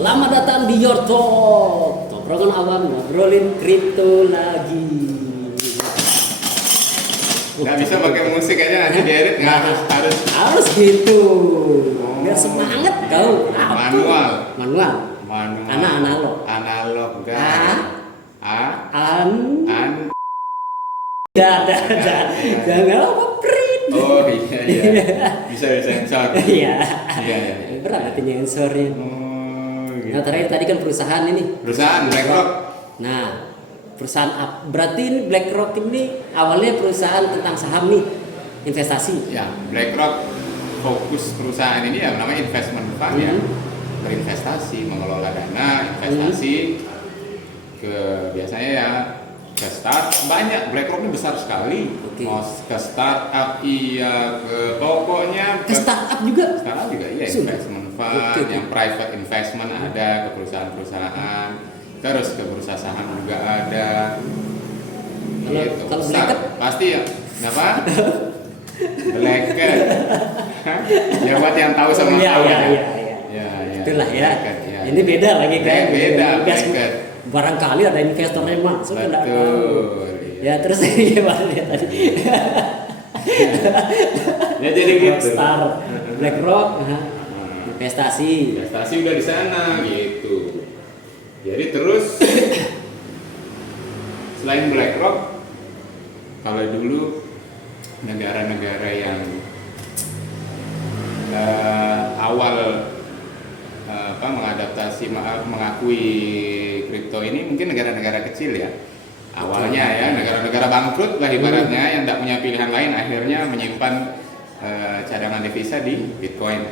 Selamat datang di Your Talk, tongkrongan awam ngobrolin kripto lagi. Nggak bisa pakai musik aja nanti diedit, nggak harus gitu. Biar semangat kau. Manual. Analog enggak. Jangan apa print. Oh iya. Bisa sensor. Iya. Iya. Berat artinya sensornya. Gitu. Nah terakhir tadi kan perusahaan ini. Perusahaan BlackRock. Nah, perusahaan berarti ini BlackRock ini awalnya perusahaan tentang saham nih, investasi. Ya, BlackRock fokus perusahaan ini ya namanya investment fund ya. Berinvestasi, mengelola dana, investasi ke biasanya ya ke start banyak. BlackRock ini besar sekali. Mau ke startup iya, ke pokoknya ke startup juga. Startup juga iya, investment fund, yang private investment ada ke perusahaan-perusahaan. Terus ke bursa saham juga ada. Kalau Blackett pasti ya. Kenapa? Blackett. Ya buat yang tahu sama tahu ya. Iya. Itulah ya. Ya. Ini beda lagi kan. Beda Blackett. Barangkali ada investornya masuk kan enggak tahu. Betul. Ya terus gimana dia tadi? Ya jadi gitu. Star BlackRock, investasi udah di sana gitu. Jadi terus selain BlackRock, kalau dulu negara-negara yang awal mengakui kripto ini mungkin negara-negara kecil ya. Awalnya ya negara-negara bangkrut lah ibaratnya yang tidak punya pilihan lain akhirnya menyimpan cadangan devisa di Bitcoin.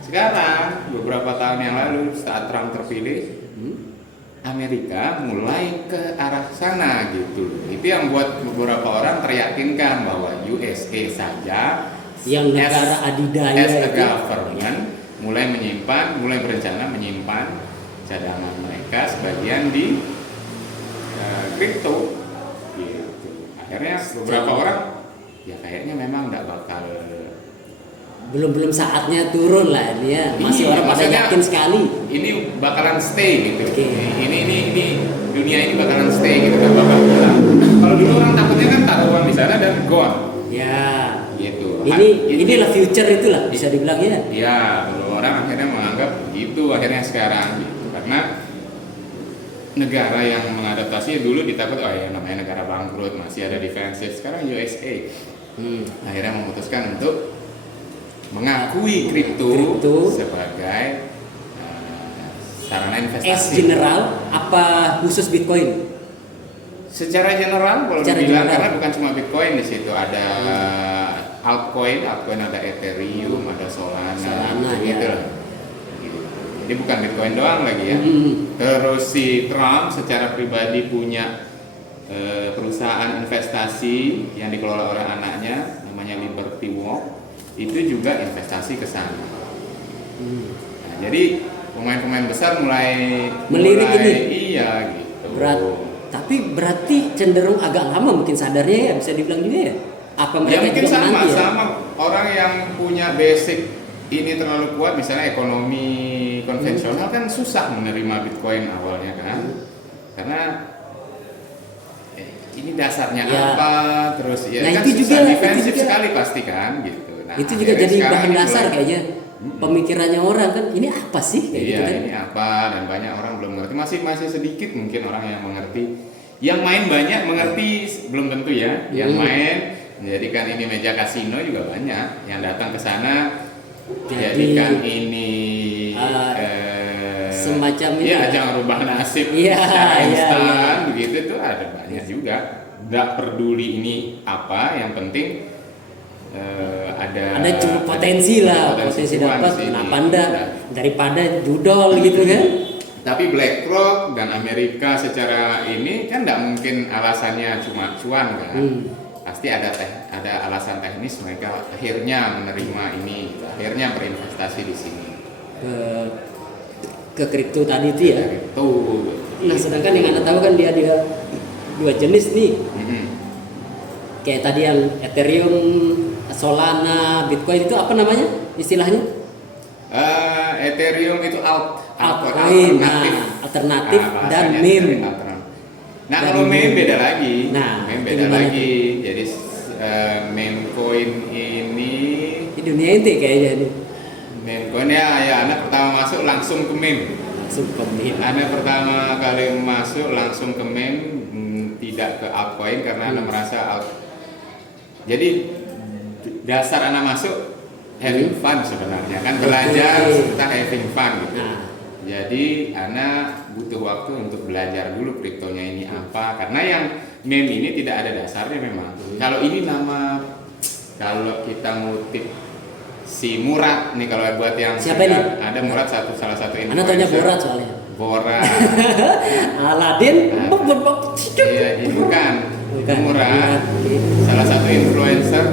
Sekarang beberapa tahun yang lalu saat Trump terpilih, Amerika mulai ke arah sana gitu. Itu yang buat beberapa orang teryakinkan bahwa USA saja yang negara adidaya as a government mulai berencana menyimpan cadangan mereka sebagian di kripto gitu. Akhirnya beberapa orang ya kayaknya memang nggak bakal belum saatnya turun lah ini ya. Masih orang pada yakin sekali ini bakalan stay gitu. Ini dunia ini bakalan stay gitu kan bakal hilang. Kalau dulu orang takutnya kan taruh uang di sana dan gone. Ya. Gitu. Inilah future itulah bisa dibilang ya. Ya, kalau orang akhirnya menganggap begitu akhirnya sekarang gitu. Karena negara yang mengadaptasi dulu ditakut namanya negara bangkrut masih ada defensif. Sekarang USA akhirnya memutuskan untuk mengakui kripto sebagai sarana investasi. General apa khusus Bitcoin? Secara general kalau dibilang karena bukan cuma Bitcoin di situ ada altcoin ada Ethereum, ada Solana gitu. Jadi bukan Bitcoin doang lagi ya. Terus si Trump secara pribadi punya perusahaan investasi yang dikelola oleh anaknya namanya Liberty Walk. Itu juga investasi ke sana. Nah, jadi pemain-pemain besar mulai melirik ini. Iya gitu. Tapi berarti cenderung agak lama mungkin sadarnya ya, bisa dibilang juga ya. Apa mereka mungkin juga sama orang yang punya basic ini terlalu kuat, misalnya ekonomi konvensional kan susah menerima Bitcoin awalnya kan. Karena ini dasarnya apa, terus ya kan itu susah, juga defensif sekali pasti kan gitu. Nah, itu juga jadi bahan dasar kayaknya pemikirannya orang kan, ini apa sih kayak gitu kan? Ini apa, dan banyak orang belum mengerti, masih sedikit mungkin orang yang mengerti. Yang main banyak mengerti belum tentu ya. Yang main menjadikan ini meja kasino juga banyak. Yang datang ke sana jadikan ini semacam ini. Iya, jangan rubah nasib secara instan begitu tuh ada banyak juga. Nggak peduli ini apa, yang penting ada cukup potensi dapat, kenapa enggak daripada judol gitu kan. Tapi BlackRock dan Amerika secara ini kan nggak mungkin alasannya cuma cuan kan. Pasti ada alasan teknis mereka akhirnya menerima ini, akhirnya berinvestasi di sini ke kripto tadi itu ya. Kripto. Nah sedangkan yang Anda tahu kan dia dua jenis nih. Kayak tadi yang Ethereum, Solana, Bitcoin itu apa namanya istilahnya? Ethereum itu alt. altcoin, alternatif dan meme. Nah, kalau meme beda lagi. Nah, meme beda lagi. Jadi meme coin ini di dunia inti kayaknya nih. Meme coin ya anak pertama masuk langsung ke meme. Langsung ke meme. Anak pertama kali masuk langsung ke meme, tidak ke altcoin karena anak merasa Jadi dasar anak masuk having fun sebenarnya kan, belajar kita having fun gitu. Jadi anak butuh waktu untuk belajar dulu kriptonya ini apa, karena yang meme ini tidak ada dasarnya memang. Kalau ini nama, kalau kita ngutip si Murad nih, kalau buat yang siapa ini? Ada Murad salah satu influencer. Anak taunya Borat soalnya. Borat. Aladin. Iya, ini bukan. Murad. Salah satu influencer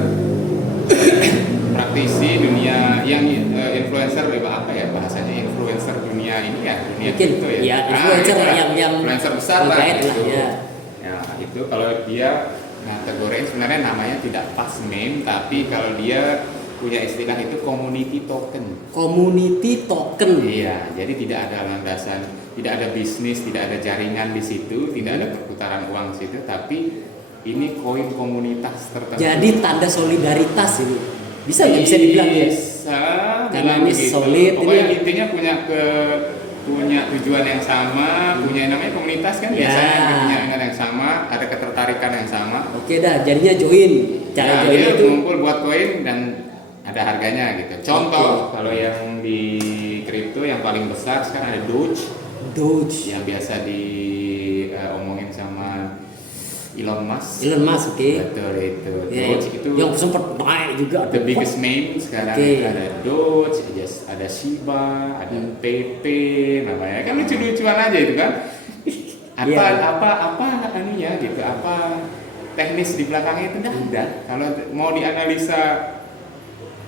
praktisi dunia yang influencer apa ya bahasanya, influencer dunia ini ya, dunia mungkin itu ya. Ya, influencer yang influencer besar lah gitu. Ya. Ya, itu kalau dia kategori sebenarnya namanya tidak pas meme, tapi kalau dia punya istilah itu community token. Community token. Iya, jadi tidak ada landasan, tidak ada bisnis, tidak ada jaringan di situ, tidak ada perputaran uang di situ, tapi ini koin komunitas tertentu. Jadi tanda solidaritas ini. Bisa dibilang ya? Bisa. Karena ini solid. Pokoknya ini intinya punya tujuan yang sama, punya namanya komunitas kan, ya. biasanya punya yang sama, ada ketertarikan yang sama. Oke dah, jadinya join. Cara join dia itu ngumpul buat koin dan ada harganya gitu. Contoh kalau yang di kripto yang paling besar sekarang ada Doge yang biasa diomongin sama Elon Musk, oke. Betul itu. Ya, Doge itu yang sempat naik juga. The biggest meme sekarang itu ada Doge, ada Shiba, ada Pepe, namanya kan lucu-lucuan aja itu kan. Apa anunya gitu, apa teknis di belakangnya itu enggak ada. Kalau mau dianalisa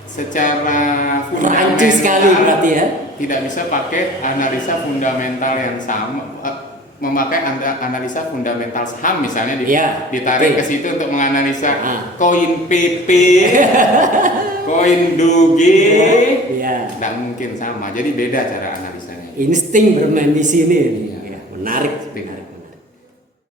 secara rancu sekali berarti ya. Tidak bisa pakai analisa fundamental yang sama. Memakai analisa fundamental saham misalnya ditarik ke situ untuk menganalisa koin PP, koin Doge, tidak mungkin sama. Jadi beda cara analisanya. Insting bermain di sini. Ya, menarik